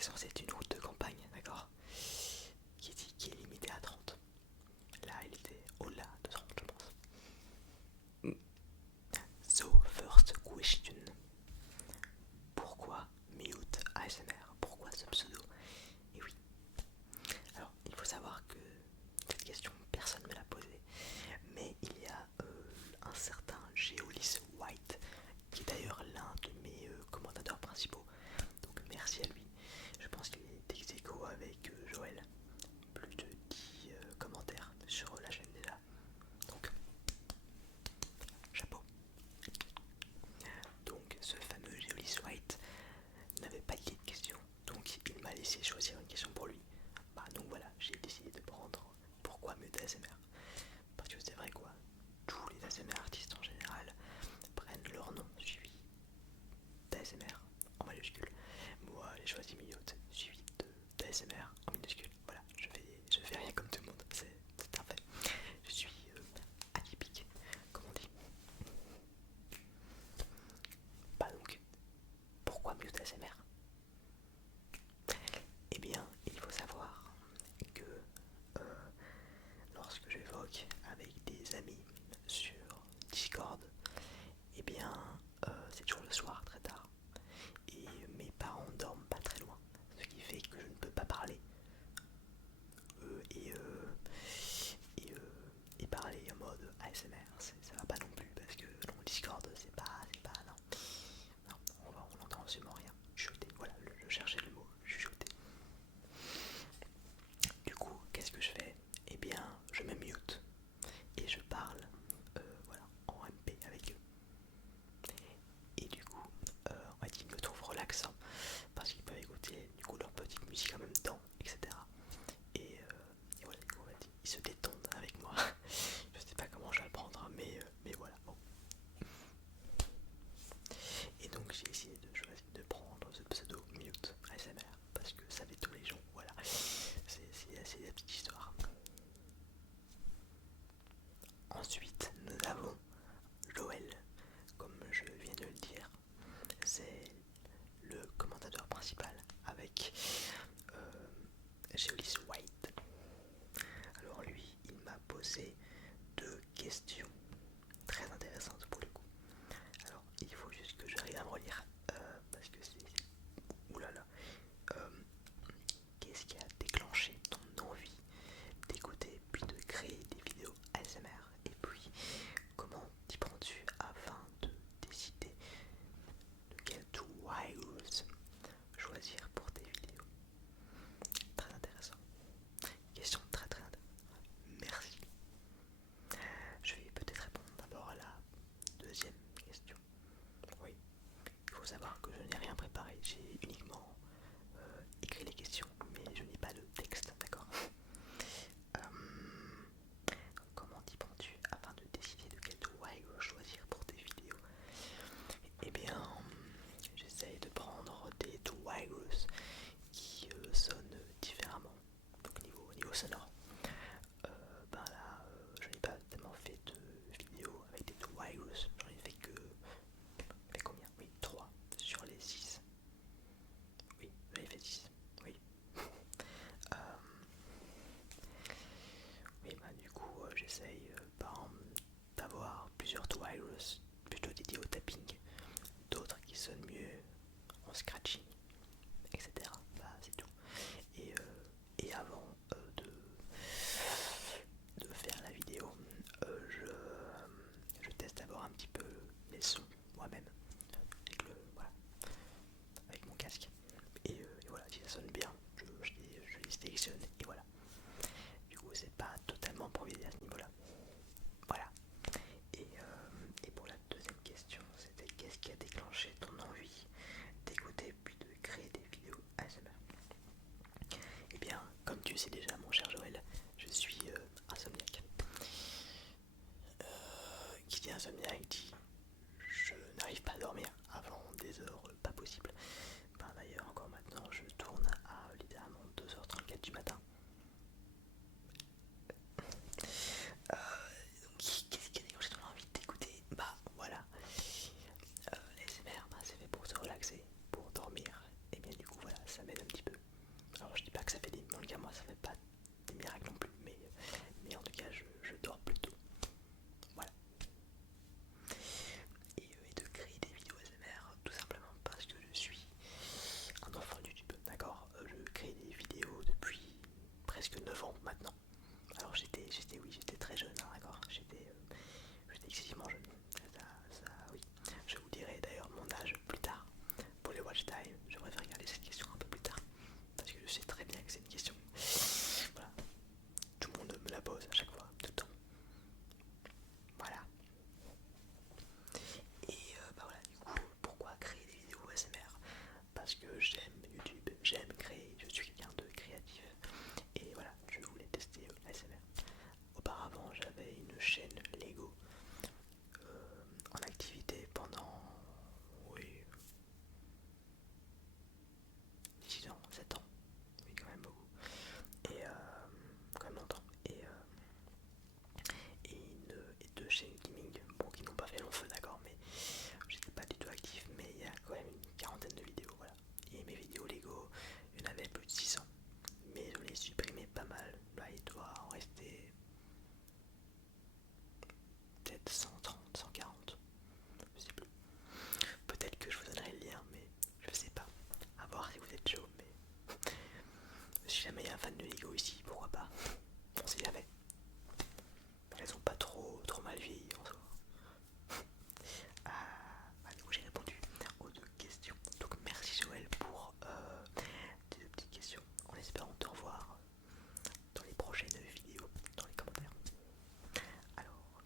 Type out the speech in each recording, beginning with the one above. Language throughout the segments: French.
c'est censé être une route de campagne, d'accord, qui est limitée à 30. Là, il était au-delà de 30, je pense. So, first question. Pourquoi Mute ASMR? Pourquoi ce pseudo? Et oui. Alors, il faut savoir que cette question, personne ne me l'a posée. Mais il y a un certain Geolis White, qui est d'ailleurs l'un de mes commentateurs principaux. Donc merci à lui. Je pense qu'il est ex aequo avec Joël. Plus de 10 commentaires sur la chaîne déjà. Donc, chapeau. Donc ce fameux Geolis White n'avait pas d'idée de question. Donc il m'a laissé choisir une question pour lui. Donc voilà, j'ai décidé de prendre pourquoi Mute ASMR. Parce que c'est vrai quoi, tous les ASMR artistes en général prennent leur nom suivi d'ASMR en majuscule. Moi j'ai choisi Mute suivi d'ASMR en minuscule. Voilà, je fais rien comme tout le monde, c'est un fait. Je suis atypique, comme on dit. Donc, pourquoi Mute ASMR? Eh bien, il faut savoir que lorsque j'évoque avec des amis sur Discord, eh bien, c'est toujours le soir, très tard. Et mes parents dorment pas très loin, ce qui fait que je ne peux pas parler. Et, parler en mode ASMR, ça va pas non plus, parce que non, Discord, c'est pas, non. Non, on entend absolument rien. Chuchoter, voilà, je cherchais le mot, chuchoter. Du coup, qu'est-ce que je fais? Eh bien, je me mute et je parle voilà, en MP avec eux. Et du coup, en fait, ils me trouvent relaxant parce qu'ils peuvent écouter du coup leur petite musique en même temps, etc. Et voilà, du coup, en fait, ils se détendent avec moi. Je sais pas comment je vais le prendre, mais voilà. Bon. Et donc, j'ai essayé de choisir de prendre ce pseudo Mute ASMR parce que ça fait tous les jours. Voilà, c'est la petite histoire. Ensuite, nous avons Joël, comme je viens de le dire, c'est le commentateur principal avec Geolis White. Alors lui, il m'a posé deux questions très intéressantes pour le coup. Alors, il faut juste que j'arrive à me relire parce que c'est... Oulala. Euh, Qu'est-ce qui a déclenché ton envie d'écouter puis de créer des vidéos ASMR? Et puis, comment t'y prends-tu afin de décider de quel triggers choisir pour tes vidéos? Très intéressant. Question très très intéressante. Merci. Je vais peut-être répondre d'abord à la deuxième question. Oui, il faut savoir que je n'ai rien préparé. J'ai uniquement écrit les questions, mais je n'ai pas de texte, d'accord? euh, Comment t'y prends-tu afin de décider de quel trigger choisir pour tes vidéos? Eh bien, j'essaye de prendre des triggers qui sonnent différemment, donc niveau sonore. Là, je n'ai pas tellement fait de vidéos avec des triggers, j'en ai fait que... Fait combien? Oui, 3 sur les 6. Oui, j'en ai fait 6, oui. Euh, oui, du coup, j'essaye par exemple d'avoir plusieurs triggers plutôt dédiés au tapping, d'autres qui sonnent mieux en scratching, etc. C'est tout. Et avant de faire la vidéo, je teste d'abord un petit peu les sons moi-même voilà, avec mon casque. Et voilà, si ça sonne bien, je les sélectionne et voilà. Du coup, c'est pas totalement improvisé à ce niveau-là. Voilà. Et pour la deuxième question, c'était qu'est-ce qui a déclenché ton envie d'écouter puis de créer des vidéos ASMR? Eh bien, comme tu sais déjà, mon cher Joël, je suis insomniaque. Qui dit insomniaque dit je n'arrive pas à dormir avant des heures pas possibles. D'ailleurs, encore maintenant, je tourne à littéralement 2h34 du matin. Donc, qu'est-ce qui a déclenché ton envie d'écouter? Voilà. L'ASMR, c'est fait pour se relaxer, pour dormir. Et bien, du coup, voilà, ça m'aide un petit peu. moi ça fait pas des miracles non plus, mais en tout cas je dors plus tôt. Voilà. Et de créer des vidéos ASMR tout simplement parce que je suis un enfant de YouTube, d'accord. Je crée des vidéos depuis presque 9 ans maintenant. Alors j'étais très jeune, hein, d'accord. J'étais excessivement jeune. Oui. Je vous dirai d'ailleurs mon âge plus tard. Pour les watch time, je préfère regarder cette question un peu plus tard. Parce que je sais très bien que c'est une question. Voilà. Tout le monde me la pose à chaque fois, tout le temps. Voilà. Et bah voilà, du coup, pourquoi créer des vidéos ASMR? Parce que j'aime YouTube, j'aime créer, je suis quelqu'un de créatif. Et voilà, je voulais tester l'ASMR. Auparavant, j'avais une chaîne Lego en activité pendant, oui, 6 ans, 7 ans, oui, quand même beaucoup. Et quand même longtemps. Et deux chaînes gaming, bon, qui n'ont pas fait long feu, d'accord, mais j'étais pas du tout actif, mais il y a quand même une quarantaine de vidéos, voilà. Et mes vidéos Lego, il y en avait plus de 600, mais je les supprimais pas mal. Là, il doit en rester peut-être 130, 140, je sais plus. Peut-être que je vous donnerai le lien, mais je sais pas. À voir si vous êtes chaud, mais si jamais il y a un fan de Lego ici, pourquoi pas. On sait jamais. Elles ont pas trop mal vieilli en soi. Du coup j'ai répondu aux 2 questions. Donc merci Joël pour tes 2 petites questions. En espérant te revoir dans les prochaines vidéos, dans les commentaires. Alors,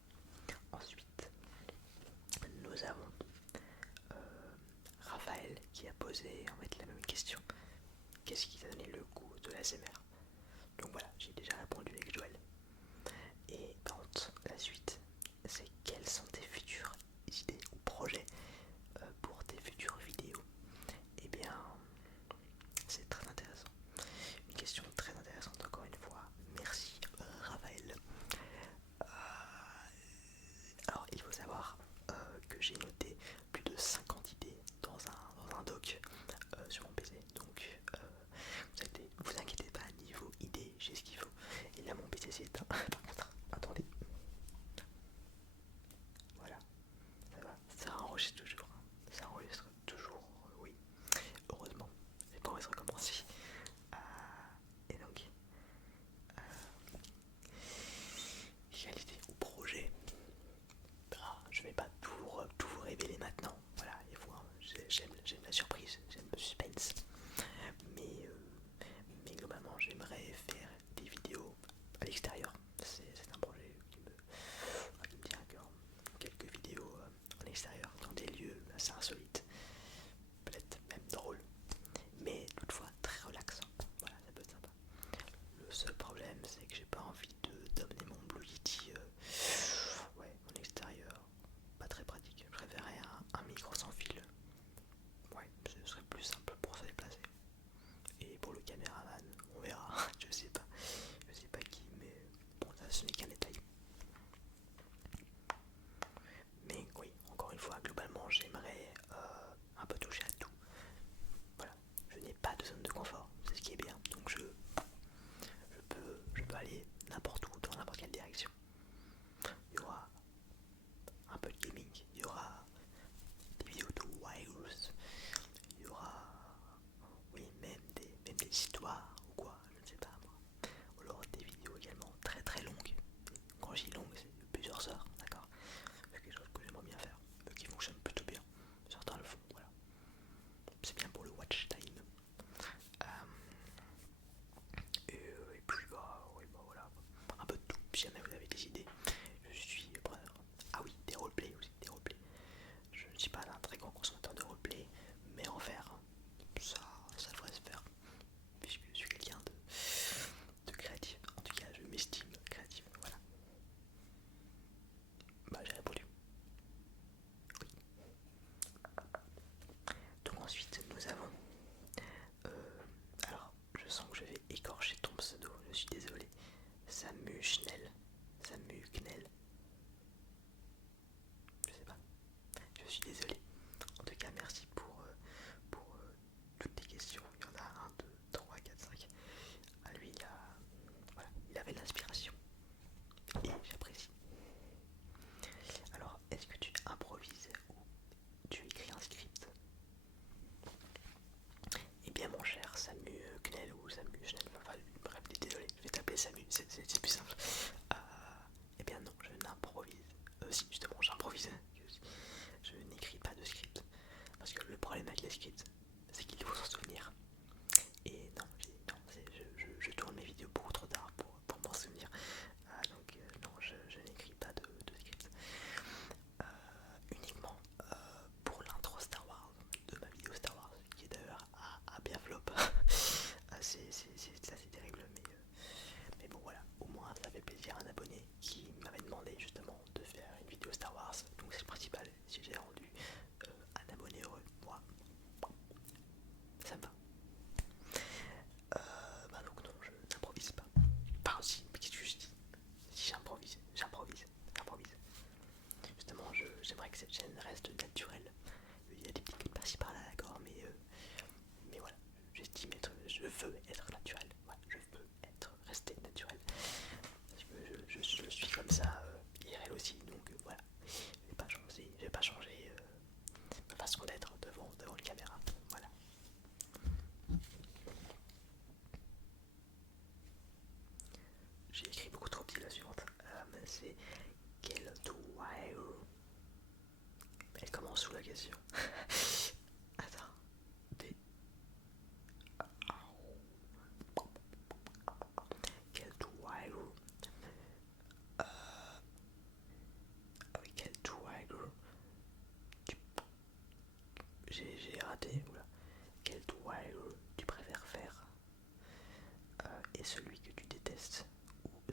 ensuite, nous avons Raphaël qui a posé en fait la même question. Qu'est-ce qui t'a donné le goût de l'ASMR? Donc voilà, j'ai déjà répondu avec Joël. Et par contre, la suite, c'est quelles sont tes futures idées ou projets pour tes futures vidéos? Eh bien, c'est très intéressant. Une question très intéressante encore une fois. Merci Raphaël. Euh, alors il faut savoir que j'ai noté plus de 50 idées dans un doc sur mon PC. Donc vous inquiétez pas, niveau idées, j'ai ce qu'il faut. Et là mon PC s'est éteint. Par contre, attendez. Voilà, ça va. Ça enregistre toujours. Ça enregistre toujours, oui. Heureusement. J'ai pas envie de recommencer. Et donc, réalité ou projet, je vais pas tout vous révéler maintenant. Voilà, et vous, j'aime la surprise, j'aime le suspense. Mais, globalement, j'aimerais faire des vidéos à l'extérieur. C'est un projet qui me tient à cœur. Quelques vidéos en extérieur, dans des lieux assez insolites, peut-être même drôles, mais toutefois très relaxant. Voilà, ça peut être sympa. Le seul problème, c'est que j'ai pas envie d'amener mon Blue Yeti en extérieur. Pas très pratique. Je préférerais un micro sans fil. Ouais, ce serait plus simple pour se déplacer. Et pour le caméraman, on verra. Je sais pas qui, mais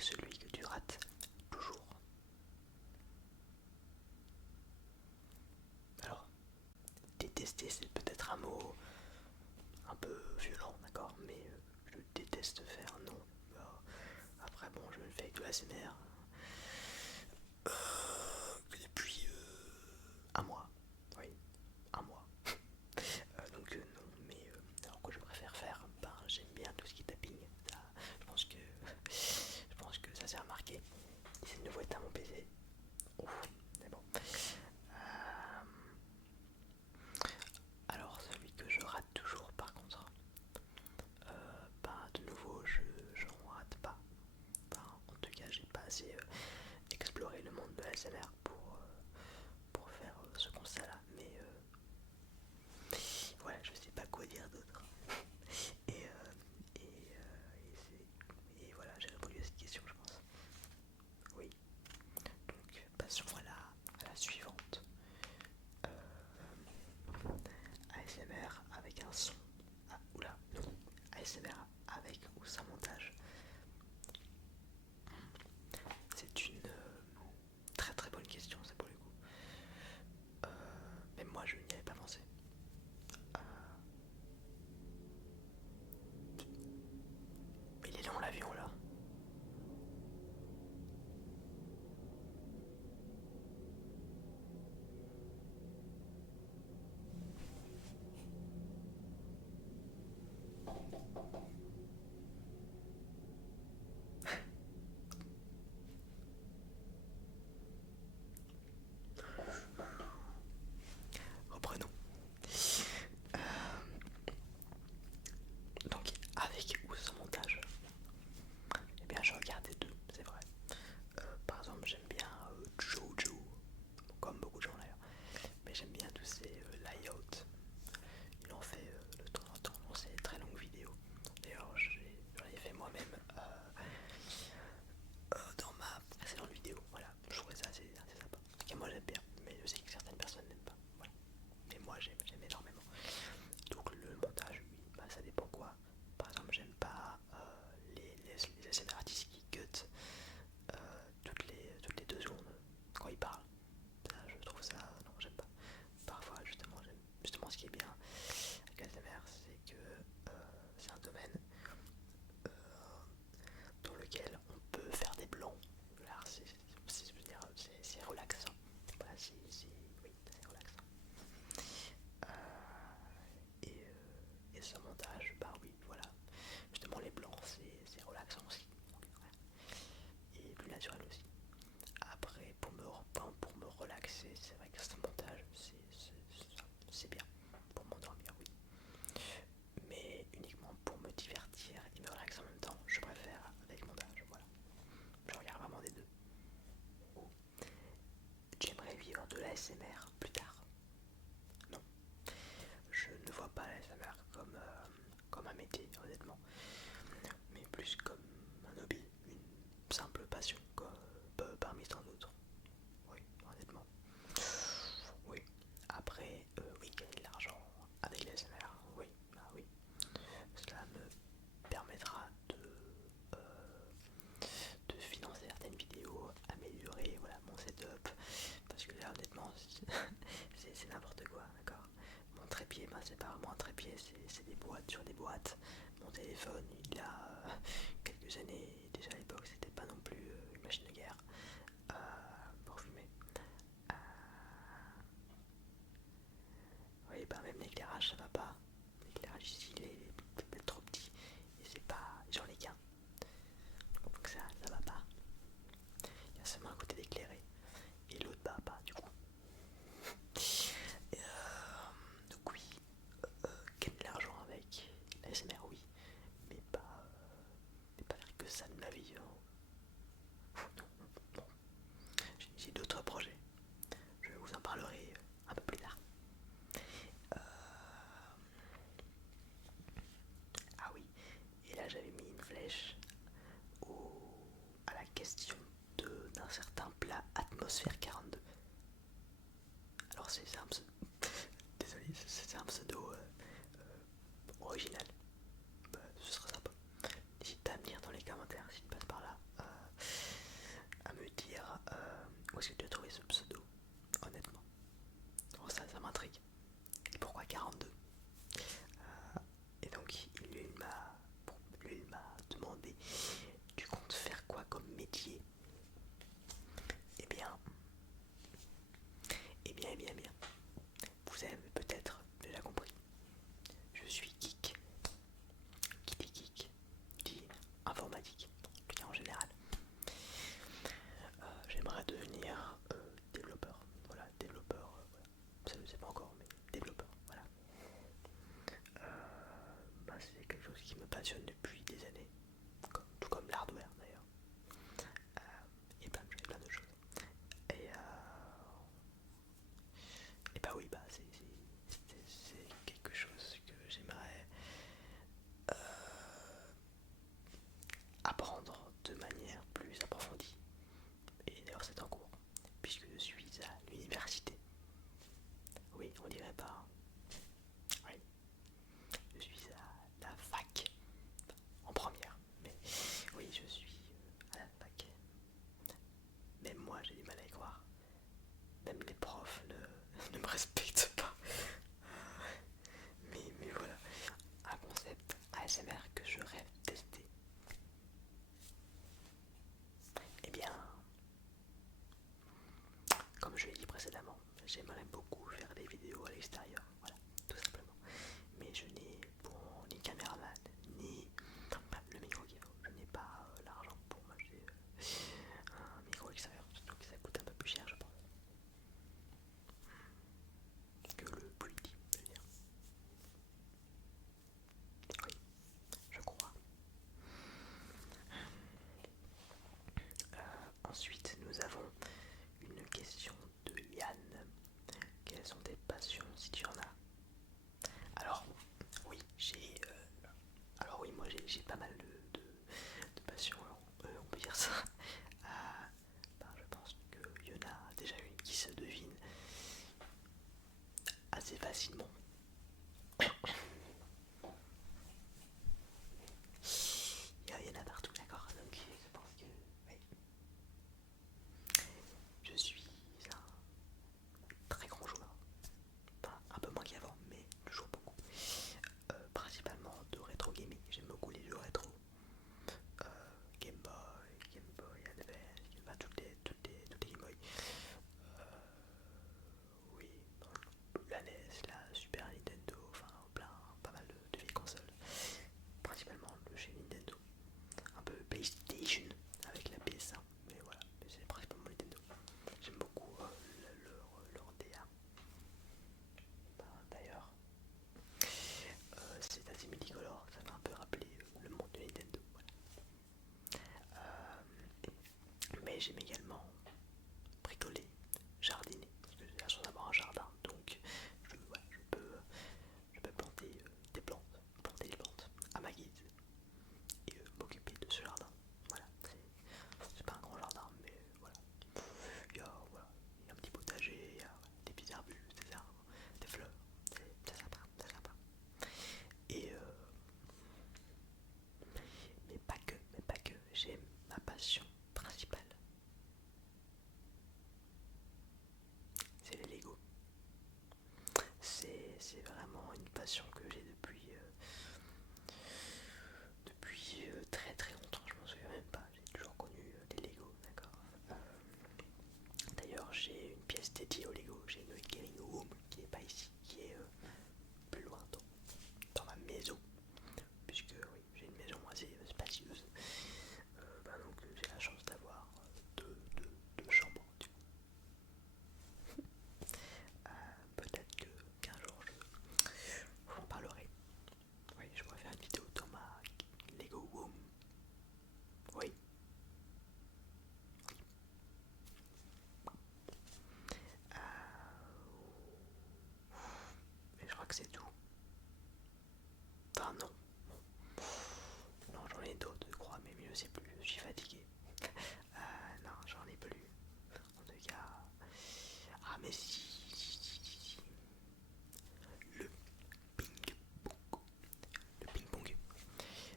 celui que tu rates toujours? Alors, détester, c'est peut-être un mot un peu violent, d'accord, mais je déteste faire, non. Alors, après, bon, je le fais avec de l'ASMR depuis un mois, oui, un mois. Non, mais alors que je préfère faire, ben, j'aime bien tout ce qui est tapping. Ça, je pense que ça s'est remarqué. C'est une nouveau à mon PC. Ouf, mais bon. Alors celui que je rate toujours par contre, bah de nouveau j'en rate pas. Enfin, en tout cas j'ai pas assez exploré le monde de la SMR pour faire ce constat là. Mais voilà, je sais pas quoi dire d'autre. Et, et voilà, j'ai répondu à cette question je pense. Oui. Donc passons à la suivante. ASMR avec un son. Ah, oula, non. ASMR avec ou sans montage. C'est une très très bonne question, ça pour le coup. Même moi je n'y avais pas pensé. Euh, il est long l'avion là. Reprenons. Euh, donc avec ou sans montage. Eh bien je regardais deux, c'est vrai. Par exemple j'aime bien Jojo, comme beaucoup de gens d'ailleurs. Mais j'aime bien tous ces layouts. Il en fait de temps en temps dans ces très longues vidéos. D'ailleurs j'en ai fait moi-même dans ma précédente vidéo. Voilà, je trouvais ça assez sympa. En tout cas moi j'aime bien, mais je sais que certaines personnes n'aiment pas. Voilà. Mais moi j'aime énormément. Donc le montage, oui, bah, ça dépend quoi. Par exemple j'aime pas les ASMR artistes qui cut toutes les 2 secondes quand ils parlent. Ça, je trouve ça, non j'aime pas. Parfois justement ce qui est bien avec l'ASMR, c'est que c'est un domaine euh, dans lequel on peut faire des blancs. Alors, c'est relaxant. Voilà, oui, c'est relaxant. Et ce montage, bah oui, voilà. Justement, les blancs, c'est relaxant aussi. Donc, ouais. Et plus naturel aussi. Après, pour me relaxer, c'est vrai que ce montage, c'est bien. Pour m'endormir, oui. Mais uniquement pour me divertir et me relaxer en même temps, je préfère avec montage. Voilà. Je regarde vraiment des deux. J'aimerais vivre de l'ASMR plus tard. Non, je ne vois pas l'ASMR comme un métier, honnêtement, mais plus comme un hobby, une simple passion, parmi tant d'autres. Oui, honnêtement. Oui. Après, oui, gagner de l'argent avec l'ASMR, oui, bah oui. Cela me permettra euh, de financer certaines vidéos, améliorer voilà, mon setup, parce que là honnêtement c'est n'importe quoi, d'accord. Mon trépied, ben, c'est pas vraiment un trépied, c'est des boîtes sur des boîtes. Mon téléphone, il a quelques années, déjà à l'époque c'était pas non plus une machine de guerre pour fumer. Euh, oui, bah même l'éclairage ça va pas. L'éclairage ici il est peut-être trop petit et c'est pas, j'en ai qu'un. Donc ça va pas. Il y a seulement un côté d'éclairé et l'autre bah pas du coup. Donc oui, gagner de l'argent avec l'ASMR oui, mais pas faire que ça de ma vie. Hein. Non. J'ai d'autres projets, je vous en parlerai un peu plus tard. Euh, Ah oui, et là j'avais mis une flèche à la question d'un certain plat Atmosphère 42. Alors c'est un pseudo, désolé, c'est un pseudo original. Bah, ce sera sympa. N'hésite pas à me dire dans les commentaires si tu passes par là passionne depuis des années, tout comme l'hardware d'ailleurs, et plein de choses. Et, et bah oui, c'est quelque chose que j'aimerais apprendre de manière plus approfondie. Et d'ailleurs c'est en cours, puisque je suis à l'université. Oui, on dirait pas. Oui, je suis à la fac, en première. Mais oui, je suis à la fac. Même moi j'ai du mal à y croire. Même les profs ne me respectent pas. Mais voilà, un concept ASMR que je rêve de tester. Eh bien, comme je l'ai dit précédemment, j'aimerais beaucoup faire des vidéos à l'extérieur, voilà, tout simplement. Mais je n'ai pour ni caméraman, ni le micro qu'il faut. Je n'ai pas l'argent pour m'acheter un micro extérieur, surtout que ça coûte un peu plus cher, je pense. Que le plus dit, je veux dire. Oui, je crois. Ensuite, nous avons une question de Yann. Quelles sont tes passions si tu en as? Alors, oui, moi j'ai pas mal de passions, on peut dire ça. Je pense qu'il y en a déjà une qui se devine assez facilement. Il y en a partout, d'accord? Donc je pense que oui. Je suis un très grand joueur. Enfin, un peu moins qu'avant, mais je joue beaucoup. Principalement de rétro gaming. J'aime beaucoup les jeux rétro. Euh, Game Boy Advance, enfin, toutes les Game Boy. Oui, la NES, la Super Nintendo, enfin pas mal de vieilles consoles. Principalement de chez Nintendo. Un peu PlayStation avec la PS1, mais voilà, c'est principalement Nintendo. J'aime beaucoup leur DA. D'ailleurs, c'est assez multicolore, ça m'a un peu rappelé le monde de Nintendo. Mais j'aime également bricoler, jardiner, parce que j'ai la chance d'avoir un jardin, donc je peux planter planter des plantes à ma guise et m'occuper de ce jardin. Voilà, c'est pas un grand jardin, mais voilà. Il y a un petit potager, il y a des petits arbustes, des arbres, des fleurs, c'est sympa, c'est sympa. Et mais pas que, j'ai ma passion principale, c'est les Lego. C'est vraiment une passion que j'ai depuis très très longtemps, je m'en souviens même pas, j'ai toujours connu les Lego, d'accord. D'ailleurs, j'ai une pièce dédiée au Lego, j'ai une gaming room qui est pas ici, qui est plus loin dans ma maison, puisque oui, j'ai une maison assez spacieuse. Donc j'ai la chance d'avoir deux chambres. Peut-être qu'un jour j'en parlerai. Oui, je pourrais faire une vidéo dans ma Lego room. Oui. Euh, mais je crois que c'est tout. Enfin non. Non, j'en ai d'autres, je crois, mais je sais plus. Je suis fatigué. Non, j'en ai plus. En tout cas. Ah, mais si. Le ping-pong. Le ping-pong.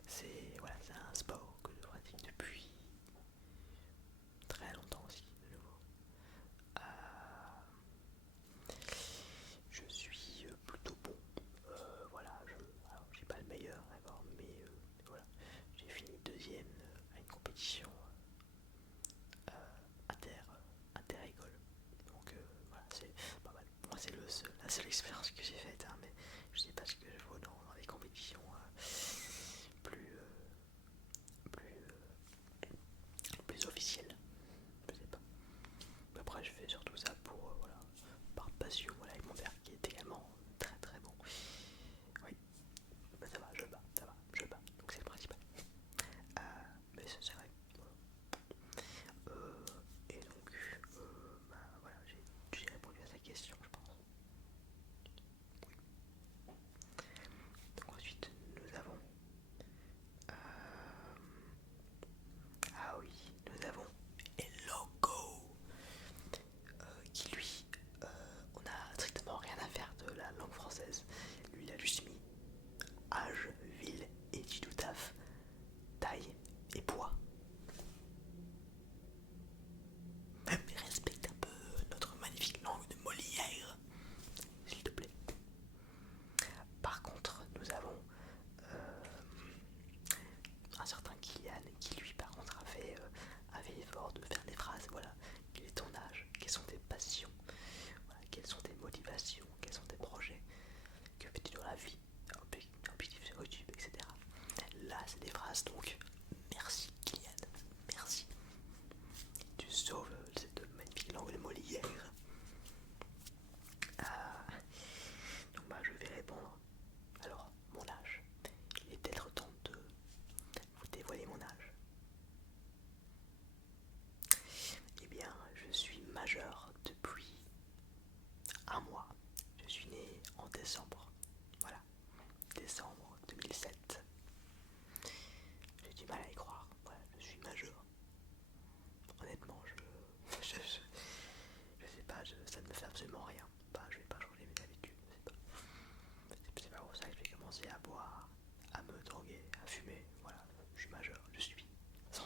C'est un sport que je pratique depuis très longtemps aussi, de nouveau. Je suis plutôt bon.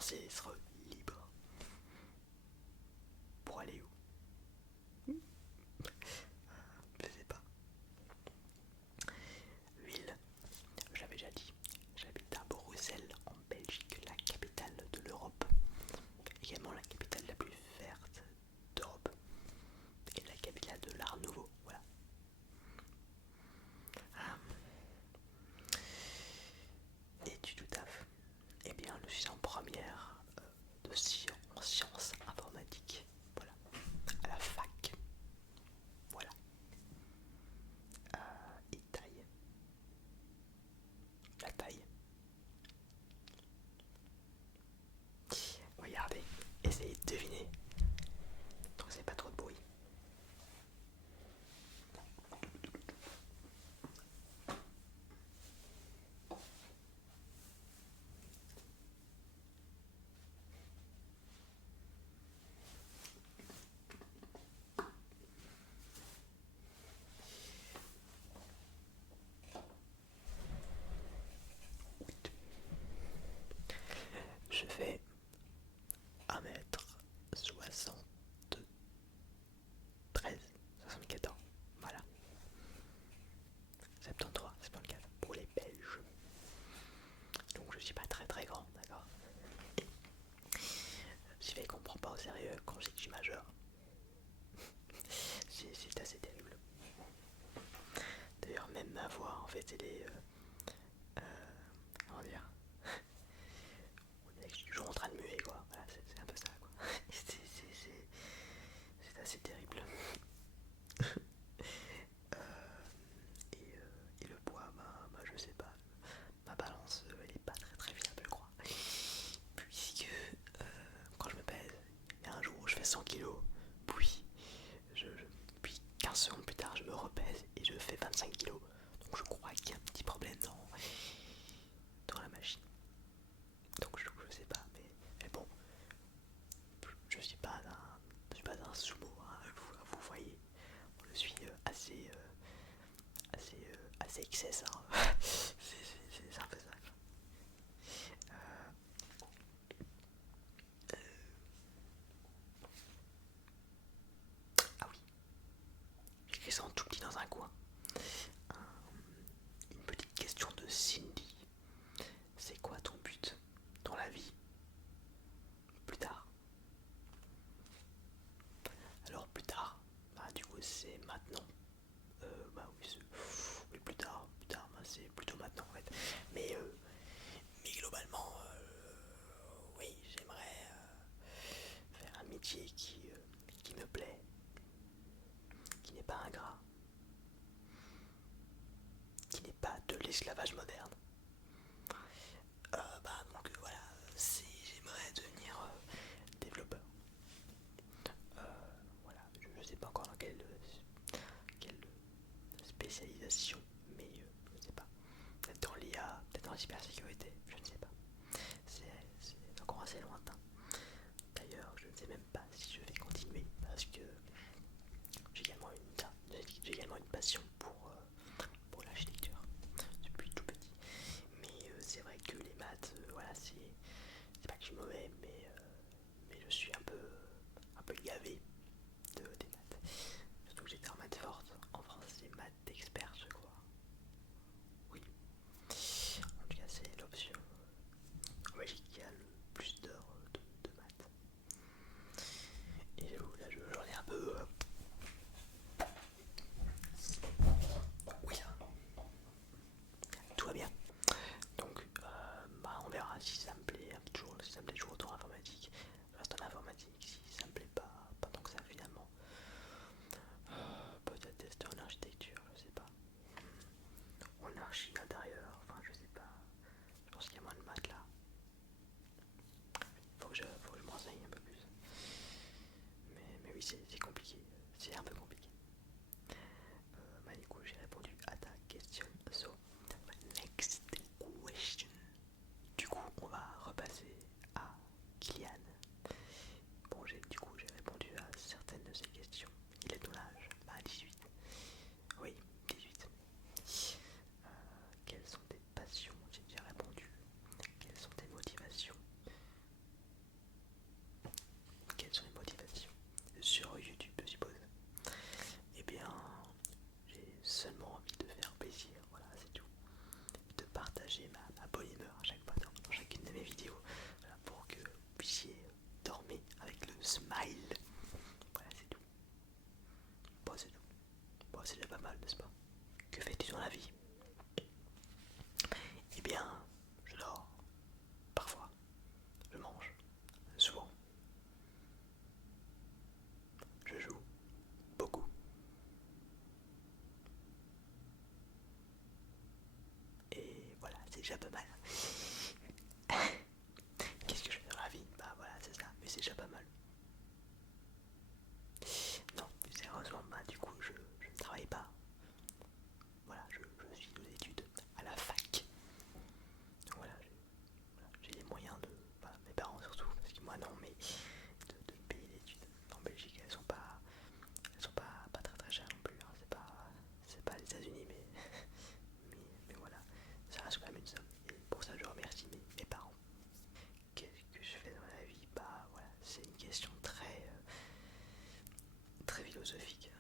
censé être libre. Pour aller où? Je sais pas. Ville, j'avais déjà dit, j'habite à Bruxelles, en Belgique, la capitale de l'Europe. Également la capitale la plus verte d'Europe. Et la capitale de l'Art Nouveau, voilà. Et tu tout taf. Eh bien, je suis en première en sciences informatiques. Voilà. À la fac. Voilà. Et taille. La taille. Regardez. Essayez de deviner. Donc c'est pas trop de bruit. Je fais 1m73, 74, voilà. 73, 74 pour les Belges. Donc je suis pas très très grand, d'accord. Ce qui fait qu'on prend pas au sérieux quand je dis que je suis majeur. C'est assez terrible. D'ailleurs même ma voix en fait elle est... comment dire, on dirait que je suis toujours en train de muer quoi. Voilà, c'est un peu ça quoi. C'est assez terrible. Et le poids, je sais pas. Ma balance, elle est pas très très fiable, je crois. Puisque quand je me pèse, il y a un jour où je fais 100 kilos, puis, puis 15 secondes plus tard, je me repèse et je fais 25 kilos. Donc je crois qu'il y a un petit problème dans la machine. Donc je sais pas, mais bon, je suis pas un sumo, hein, vous voyez. Je suis assez excess, hein. C'est un peu ça. Ah oui, j'ai écrit ça en tout petit dans un coin. Une petite question de Cindy. C'est quoi ton but dans la vie plus tard? Alors plus tard, du coup c'est maintenant. Oui, plus tard, c'est plutôt maintenant en fait. Mais globalement, oui, j'aimerais faire un métier qui me plaît, qui n'est pas ingrat, qui n'est pas de l'esclavage moderne. Donc voilà, j'aimerais devenir développeur. Voilà, je ne sais pas encore dans quelle spécialisation, mais je ne sais pas. Peut-être dans l'IA, peut-être dans la cybersécurité, je ne sais pas. C'est encore assez lointain. D'ailleurs, je ne sais même pas si je vais continuer parce que j'ai également une passion pour l'architecture depuis tout petit. Mais c'est vrai que les maths, voilà, c'est pas que je suis mauvais, mais je suis un peu gavé des maths. Surtout que j'étais en maths forte. En France, c'est maths d'expert, je crois. Oui. En tout cas, c'est l'option en Belgique qui a le plus d'heures de maths. Et là, j'en ai un peu. Oui, tout va bien. Donc, on verra si ça me plaît toujours, si ça me plaît toujours autant en informatique. Je reste en informatique. Si ça me plaît pas tant que déjà pas mal. Qu'est-ce que je fais dans la vie? Bah voilà, c'est ça, mais c'est déjà pas mal. Non, sérieusement, bah du coup, je ne travaille pas. Voilà, je suis aux études à la fac. Donc voilà, j'ai les moyens de. Bah, mes parents surtout, parce que moi non, mais de payer l'étude. En Belgique, elles sont pas très très chères non plus. Hein. C'est pas les États-Unis, mais voilà, ça reste quand même une somme. Et pour ça, je remercie mes parents. Qu'est-ce que je fais dans la vie? Bah voilà, c'est une question très philosophique.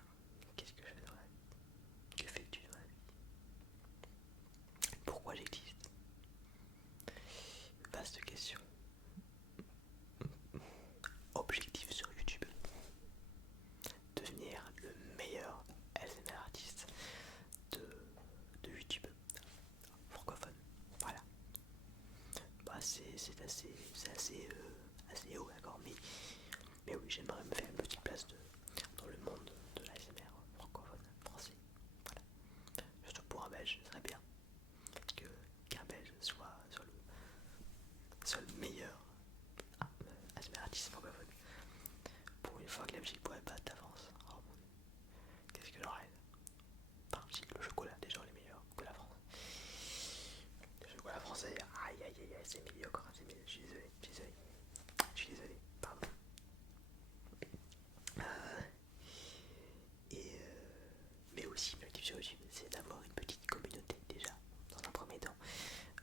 Qu'est-ce que je fais dans la vie? Que fais-tu dans la vie? Pourquoi j'existe? Vaste question. Objectif sur YouTube: devenir le meilleur ASMR artiste de YouTube francophone. Voilà. Bah c'est assez haut, d'accord, mais oui, j'aimerais me faire une petite place dans le monde de l'ASMR francophone, français. Voilà. Surtout pour un Belge, ce serait bien qu'un Belge soit le seul meilleur ASMR artiste francophone. Pour une fois que la Belgique pourrait battre la France. Oh mon dieu, qu'est-ce que j'en rêve. Enfin, si, le chocolat, déjà, il est meilleur que la France. Le chocolat français, aïe aïe aïe, c'est médiocre, c'est médiocre. Je suis désolé, pardon. Mais aussi, l'objectif sur YouTube, c'est d'avoir une petite communauté déjà, dans un premier temps.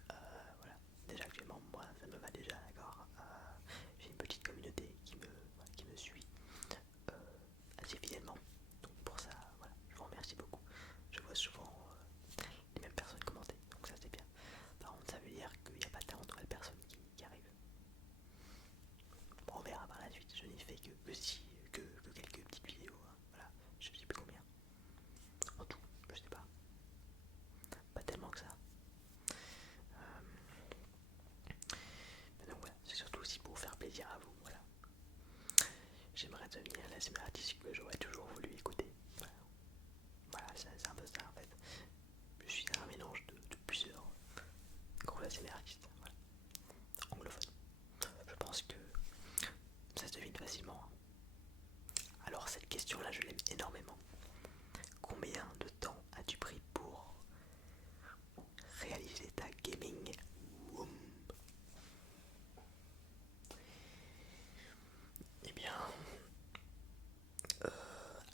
Voilà, déjà actuellement, moi, ça me va déjà, d'accord. J'ai une petite communauté qui me suit assez fidèlement. Donc pour ça, voilà, je vous remercie beaucoup. Je vois souvent les mêmes personnes commenter, donc ça c'est bien. Par contre, ça veut dire qu'il n'y a pas tant de nouvelles personnes qui arrivent. Bon, on verra par la suite, je n'ai fait que quelques petites vidéos, hein. Voilà, je sais plus combien. En tout, je sais pas tellement que ça. Mais donc voilà, c'est surtout aussi pour vous faire plaisir à vous, voilà. J'aimerais devenir l'ASMR artiste que j'aurais toujours voulu écouter. Voilà, c'est un peu ça en fait. Je suis un mélange de plusieurs gros ASMR artistes, voilà, anglophones. Je pense que ça se devine facilement. Alors cette question-là, je l'aime énormément. Combien de temps as-tu pris pour réaliser ta gaming womb? Eh bien,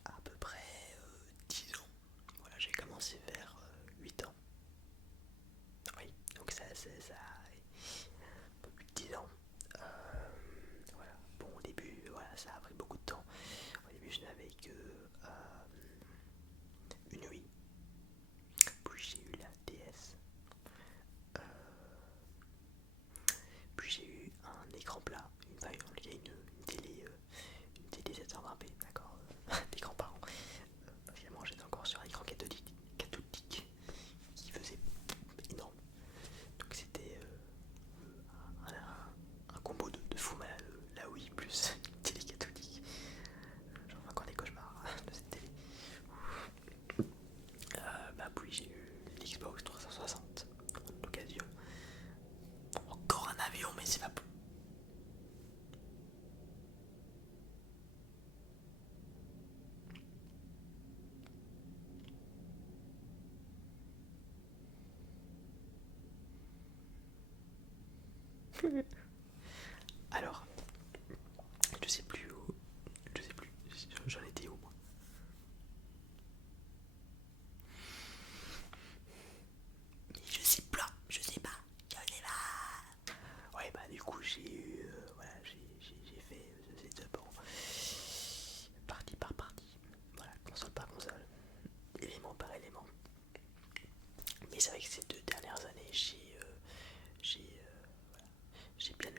à peu près 10 ans. Voilà, j'ai commencé vers 8 ans. Oui, donc ça un peu plus de 10 ans. Voilà. Bon, au début, voilà, ça a pris beaucoup de temps. Au début, je n'avais que une Wii. Puis j'ai eu la DS. Euh, Puis j'ai eu un écran plat. Enfin, il y a une télé 720p, d'accord, d'écran par an. Finalement, j'étais encore sur un écran cathodique qui faisait énorme. Donc c'était un combo de fou malade, la Wii plus une télé cathodique. J'en fais encore des cauchemars de cette télé. Puis j'ai eu l'Xbox 360, l'occasion. Encore un avion, mais c'est pas. Alors, je sais plus où. Je sais plus. J'en étais où moi? Je sais pas. Ouais, bah du coup j'ai eu. Voilà, j'ai fait ce setup en partie par partie. Voilà, console par console, élément par élément. Mais c'est vrai que ces 2 dernières années, j'ai bien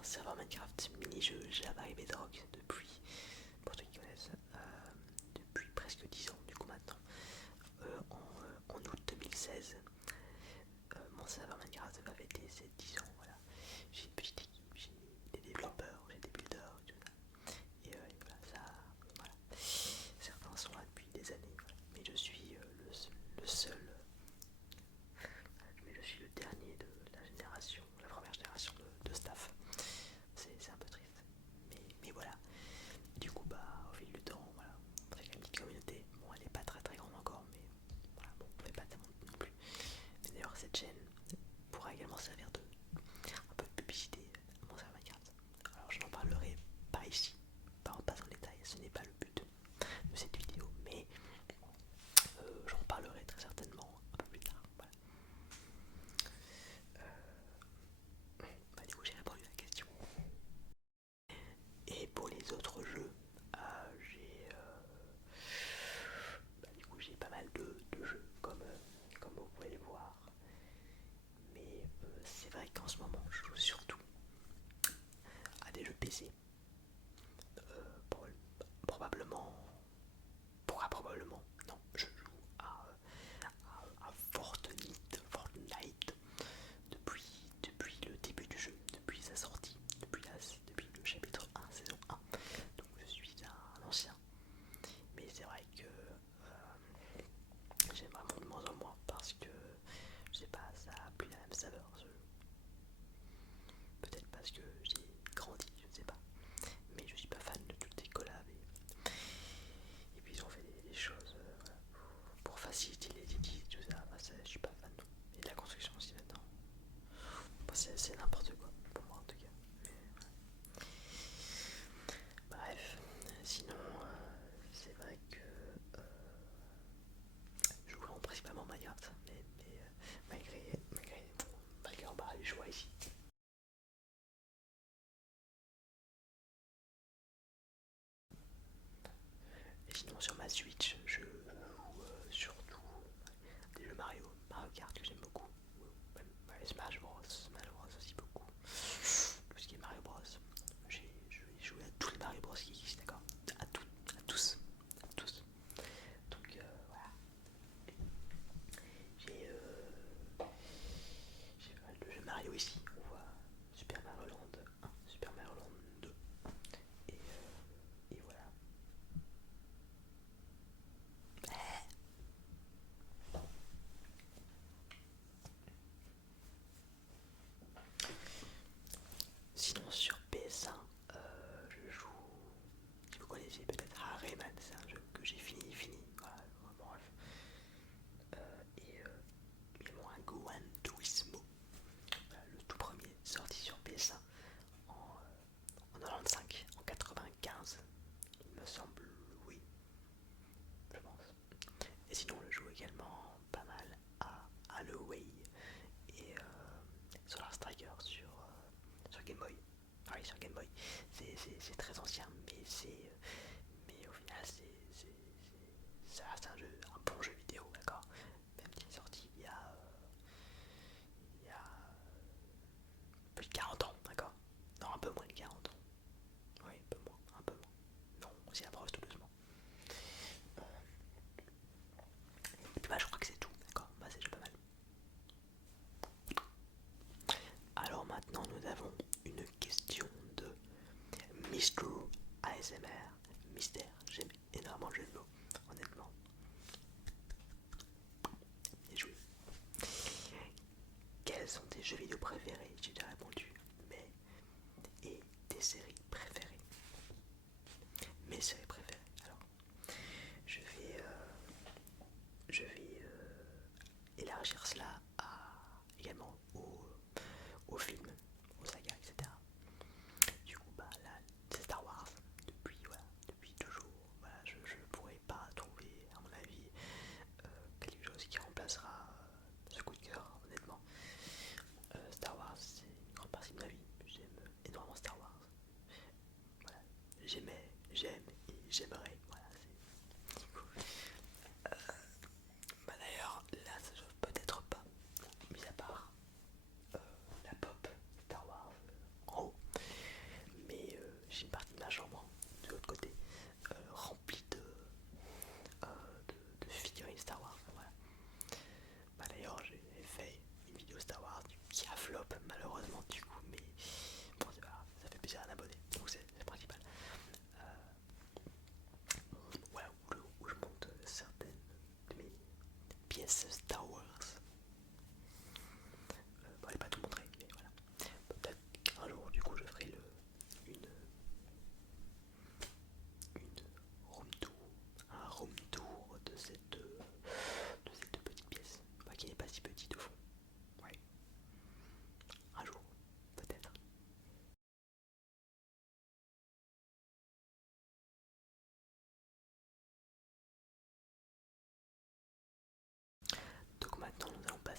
un serveur Minecraft mini-jeu Java et Bedrock depuis, pour ceux qui connaissent, depuis presque 10 ans du coup maintenant. En août 2016, mon serveur Minecraft va fêter ses 10 ans, voilà. J'ai une petite équipe, j'ai des développeurs, j'ai des builders, et tout ça. Et voilà, voilà. Certains sont là depuis des années, voilà. Mais je suis le seul, mais je suis le dernier de la génération, la première génération de staff. C'est un peu triste. Mais voilà. Du coup, au fil du temps, voilà, on fait une petite communauté. Bon, elle est pas très très grande encore, mais voilà, bon, on fait pas tellement non plus. Mais d'ailleurs, cette chaîne pourra également servir de un peu de publicité à mon serveur Minecraft. Alors, je n'en parlerai pas ici, pas en détail, ce n'est pas le but de cette vidéo, mais j'en parlerai très certainement un peu plus tard. Voilà. Du coup, j'ai répondu à la question. Et pour les autres jeux, j'ai pas mal de jeux, comme vous pouvez le voir. Mais c'est vrai qu'en ce moment, je joue surtout à des jeux PC. Probablement, probablement, non, je joue à Fortnite depuis le début du jeu, depuis sa sortie, depuis le chapitre 1, saison 1. Donc je suis un ancien. Mais c'est vrai que j'aime vraiment de moins en moins parce que, je sais pas, ça a plus la même saveur ce jeu. Peut-être parce que j'ai grandi, je ne sais pas. Mais je suis pas fan de toutes les collabs. Et puis ils ont fait des choses voilà, pour faciliter les edits, tout ça. Je suis pas fan non. Et de la construction aussi maintenant. C'est n'importe quoi, pour moi en tout cas. Mais, bref, sinon, c'est vrai que je joue principalement Minecraft, mais malgré l'embarras du choix ici. Et sinon, sur ma Switch, je joue surtout des jeux Mario Kart que j'aime beaucoup. Smash Bros aussi beaucoup. Tout ce qui est Mario Bros. J'ai joué à tous les Mario Bros qui existent, d'accord. À tous. Donc voilà. J'ai pas mal de jeux Mario ici. On voit Super Mario Land 1, Super Mario Land 2. Et voilà. Sinon sur PS1, je joue, si vous connaissez peut-être Rayman, c'est un jeu que j'ai fini, voilà, bref. Et également un Gohan Turismo, voilà, le tout premier sorti sur PS1 en 95, en 95, il me semble, oui, je pense. Et sinon, je joue également pas mal à Halloween et Solar Striker sur Game Boy. Ah oui, sur Game Boy. C'est très ancien, mais au final, ça reste un bon jeu vidéo, d'accord. Même s'il est sorti il y a plus de 40 ans, d'accord. Non, un peu moins de 40 ans. Oui, un peu moins. Non, on s'y approche tout doucement. Et puis je crois que c'est tout, d'accord. C'est déjà pas mal. Alors maintenant, nous avons une question de Mr. ASMR. Mystère, j'aime énormément le jeu de mots, honnêtement. Bien joué. Quels sont tes jeux vidéo préférés? J'ai déjà répondu. Mais. Et tes séries préférées? Mes séries préférées. Alors, je vais élargir cela également aux films, aux sagas, etc. Du coup, là, c'est Star Wars. Depuis toujours. Voilà, je ne pourrais pas trouver, à mon avis, quelque chose qui remplacera ce coup de cœur, honnêtement. Star Wars, c'est une grande partie de ma vie. J'aime énormément Star Wars. Voilà, j'aime et j'aimerais. Voilà, c'est cool. D'ailleurs, là, ça chauffe peut-être pas, mis à part la pop.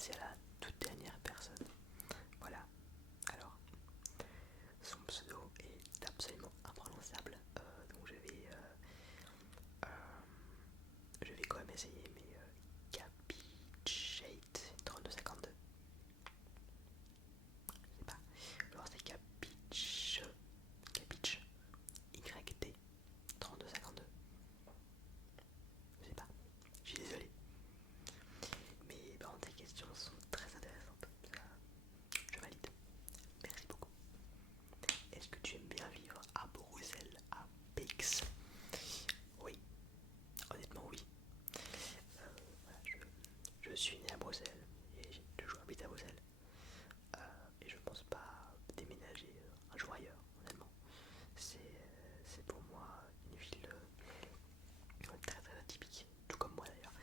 passer à la toute dernière personne. Voilà. Alors, son pseudo est absolument imprononçable, donc euh, je vais quand même essayer, mais Capitchate 3252. Je sais pas. Alors c'est Capitch YT 3252. Je sais pas. Je suis désolé. Mais par contre, tes questions sont très intéressantes. Ça, je valide. Merci beaucoup. Est-ce que tu aimes bien vivre à Bruxelles, à PX? Oui, honnêtement oui. Voilà, je suis né à Bruxelles et j'ai toujours habité à Bruxelles. Et je pense pas déménager un jour ailleurs, honnêtement. C'est pour moi une ville très très atypique, tout comme moi d'ailleurs.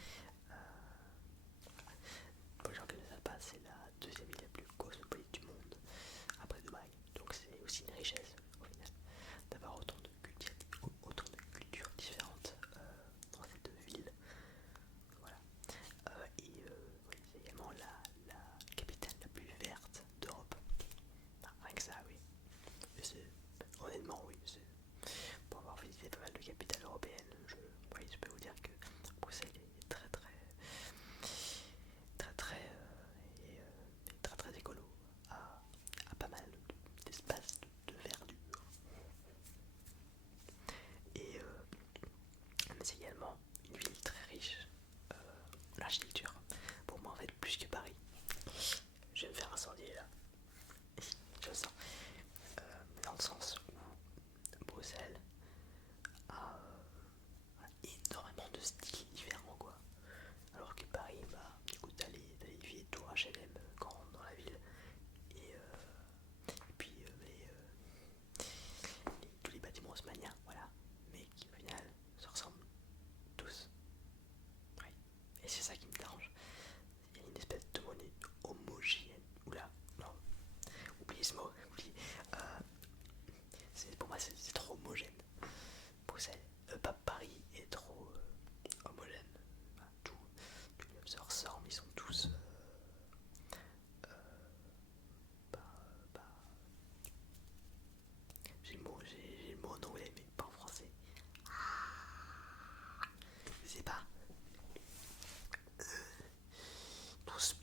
Pour les gens qui ne savent pas, c'est la deuxième ville la plus cosmopolite du monde, après Dubaï. Donc c'est aussi une richesse au final d'avoir autant de cultures différentes dans cette ville. Voilà. Oui, c'est également la capitale la plus verte d'Europe. Enfin, rien que ça, oui. Honnêtement, oui. Pour avoir visité pas mal de capitales européennes, je peux vous dire que Bruxelles est très très écolo, à pas mal d'espaces de verdure. Et c'est également une ville très riche en architecture. Pour moi, en fait, plus que Paris. Je vais me faire incendier là. Je le sens. Dans le sens où Bruxelles a énormément de styles différents, quoi. Alors que Paris, bah, du coup, t'as les vieilles tours HLM quand on rentre dans la ville. Et puis tous les bâtiments haussmanniens, voilà. Mais qui au final se ressemblent tous. Oui. Et c'est ça qui me dérange. Il y a une espèce de monnaie homogène. Oula, non. Oubliez ce mot. Oubliez. Pour moi, c'est trop homogène. Bruxelles, pas Paris est trop homogène. Bah, tous les hommes se ressemblent, ils sont tous bah, bah, j'ai le mot en anglais, mais pas en français. Je sais pas. Tous,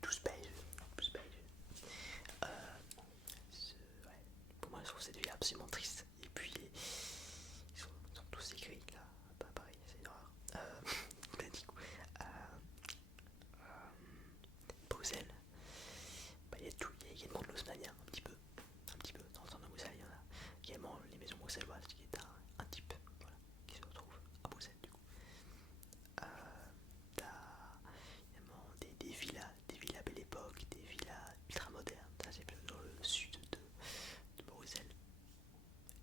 tous beige. Tous beige. Euh, ouais. Pour moi, je trouve cette vie absolument triste. Et puis, ils sont tous écrits là. Pas pareil, c'est une horreur. Du coup, Bruxelles, bah, il y a tout. Il y a également de l'Haussmannien, un petit peu. Un petit peu. Dans le centre de Bruxelles, il y en a également les maisons bruxelloises, qui est un type, voilà, qui se retrouve à Bruxelles, du coup. T'as évidemment des villas belle époque, des villas ultra modernes. Ça, c'est plutôt dans le sud de Bruxelles.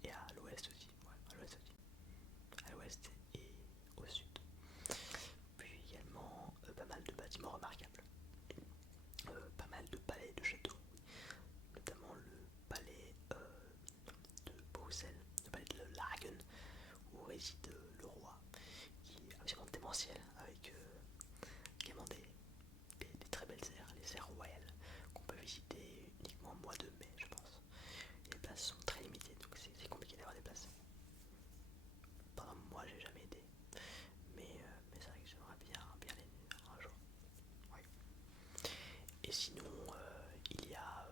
Et à l'ouest aussi. Ouais, à l'ouest aussi. À l'ouest et au sud. Puis également pas mal de bâtiments remarquables. Pas mal de palais, de châteaux. Notamment le palais de Bruxelles, le palais de Laken, où réside le roi, qui est absolument démentiel, avec également des très belles aires, les aires royales, qu'on peut visiter uniquement au mois de mai, je pense. Les places sont très limitées, donc c'est compliqué d'avoir des places. Pendant moi, j'ai jamais été, mais c'est vrai que j'aimerais bien aller un jour. Ouais. Et sinon, il y a,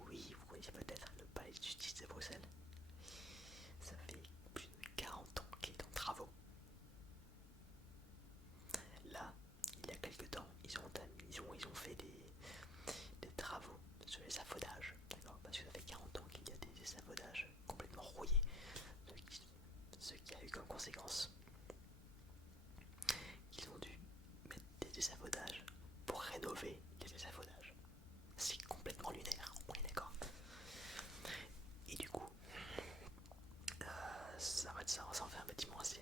oui, vous connaissez peut-être le palais de justice de Bruxelles. Ça fait plus de 40 ans qu'il est en travaux. Là, il y a quelques temps, ils ont fait des travaux sur les affaudages, d'accord, parce que ça fait 40 ans qu'il y a des affaudages complètement rouillés, ce qui a eu comme conséquence qu'ils ont dû mettre des échafaudages pour rénover les échafaudages. C'est complètement lunaire, on est d'accord. Et du coup, ça en fait un bâtiment assez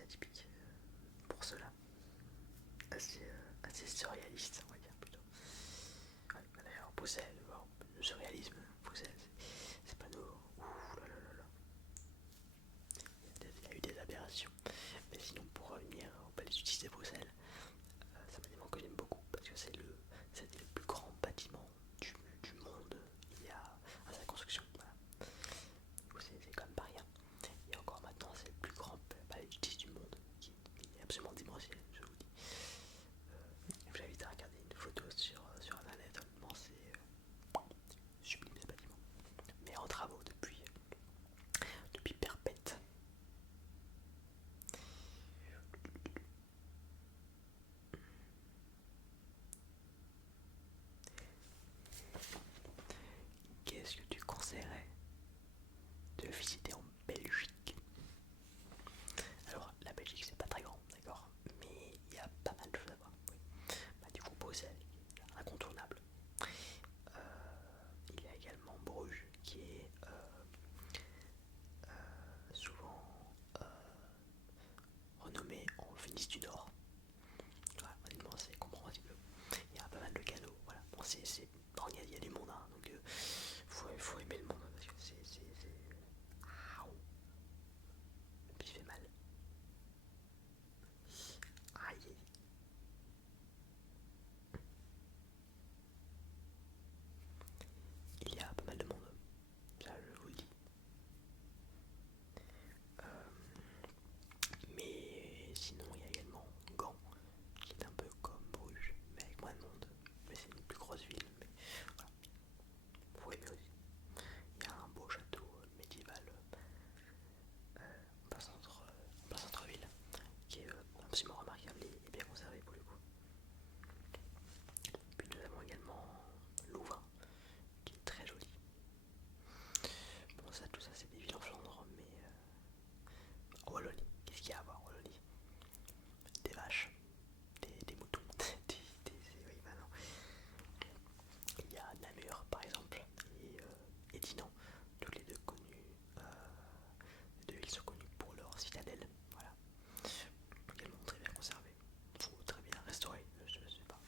atypique pour cela. Assez surréaliste, on va dire plutôt. Ouais, d'ailleurs, Bruxelles, le surréalisme, Bruxelles, c'est pas nouveau. Ouh là là là là. Il y a eu des aberrations. Mais sinon, pour revenir au palais les Justices de Bruxelles. C'est un bâtiment que j'aime beaucoup parce que c'était le plus grand bâtiment du monde il y a à sa construction. Voilà. C'est quand même pas rien. Et encore maintenant, c'est le plus grand palais de justice du monde qui est absolument démentiel, je vous dis. Je vous invite à regarder une photo sur internet, honnêtement, c'est sublime ce bâtiment. Mais en travaux depuis perpète. Qu'est-ce que tu conseillerais de visiter en Belgique? Alors, la Belgique, c'est pas très grand, d'accord, mais il y a pas mal de choses à voir. Oui. Bah, du coup, Bruxelles, incontournable. Il y a également Bruges, qui est souvent renommé en Venise du Nord. Voilà, honnêtement, c'est compréhensible. Il y a pas mal de canaux. Voilà. Bon, bon, il y a du monde, hein, donc faut aimer le monde parce que c'est. Ah, oh. Et puis il fait mal. Aïe. Il y a pas mal de monde. Ça, je vous le dis. Mais sinon, il y a également Gand, qui est un peu comme Bruges, mais avec moins de monde. Mais c'est une plus grosse ville. Mais voilà, faut aimer aussi. Il y a un beau château médiéval en plein centre-ville, qui est absolument remarquable et bien conservé pour le coup. Puis nous avons également Louvain, qui est très joli. Bon, ça, tout ça, c'est des villes en Flandre, mais en Wallonie, qu'est-ce qu'il y a à voir en Wallonie? Des vaches, des moutons, oui, bah non. Il y a Namur, par exemple, et Dinan, toutes les deux connues. Les deux villes sont connues pour leur citadelle, voilà. Également très bien conservée, ou très bien restaurée, je sais pas.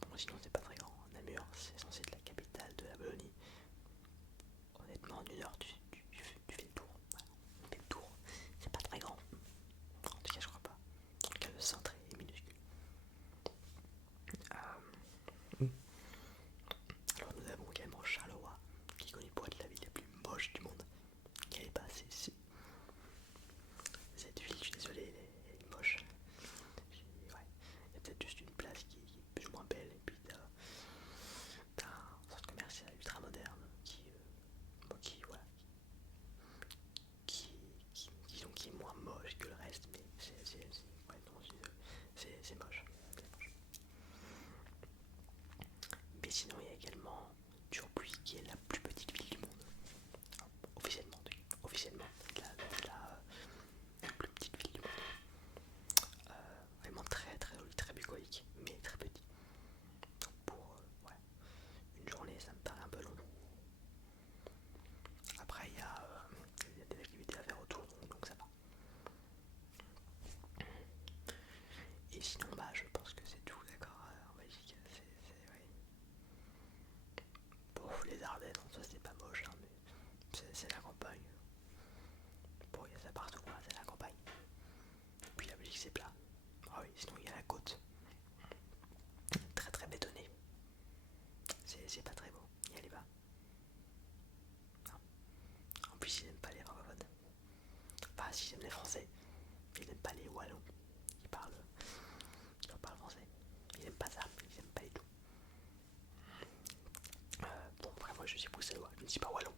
Bon, sinon c'est pas très grand. Namur, c'est censé être la capitale de la Wallonie. Honnêtement, en une heure, tu fais le tour. Voilà. Tu fais le tour. C'est pas très grand. En tout cas, je crois pas. En tout cas, le centre est minuscule. Alors, nous avons également Charleroi, qui est connu pour être la ville la plus moche du monde. Qui est pas assez. Cette ville, je suis désolé, elle est moche. Ouais. Il y a peut-être juste une place qui est plus ou moins belle, et puis t'as un centre commercial ultra moderne voilà, qui est moins moche que le reste, mais ouais, non, c'est moche. Mais sinon, il y a également Turbuy, qui est la plus petite ville du monde. Officiellement, la plus petite ville du monde. Vraiment très très joli, très bucolique, mais très petit. Donc ouais, une journée, ça me paraît un peu long. Après, il y a des activités à faire autour, donc ça va. Et sinon, bah, je pense que c'est tout, d'accord, en Belgique, ouais. Bon, les Ardennes, en soi, c'est pas moche, hein, mais c'est la campagne. Bon, il y a ça partout, hein, c'est la campagne. Puis la Belgique, c'est plat. Ah oui, sinon, il y a la côte. Très très bétonnée. C'est pas très beau, n'y allez pas. Non. En plus, ils n'aiment pas les francophones. Enfin, si, ils aiment les français. Ils n'aiment pas les wallons. Ils parlent français. Ils n'aiment pas ça, ils n'aiment pas les tout. Bon, après, moi, je suis bruxellois, je ne suis pas wallon.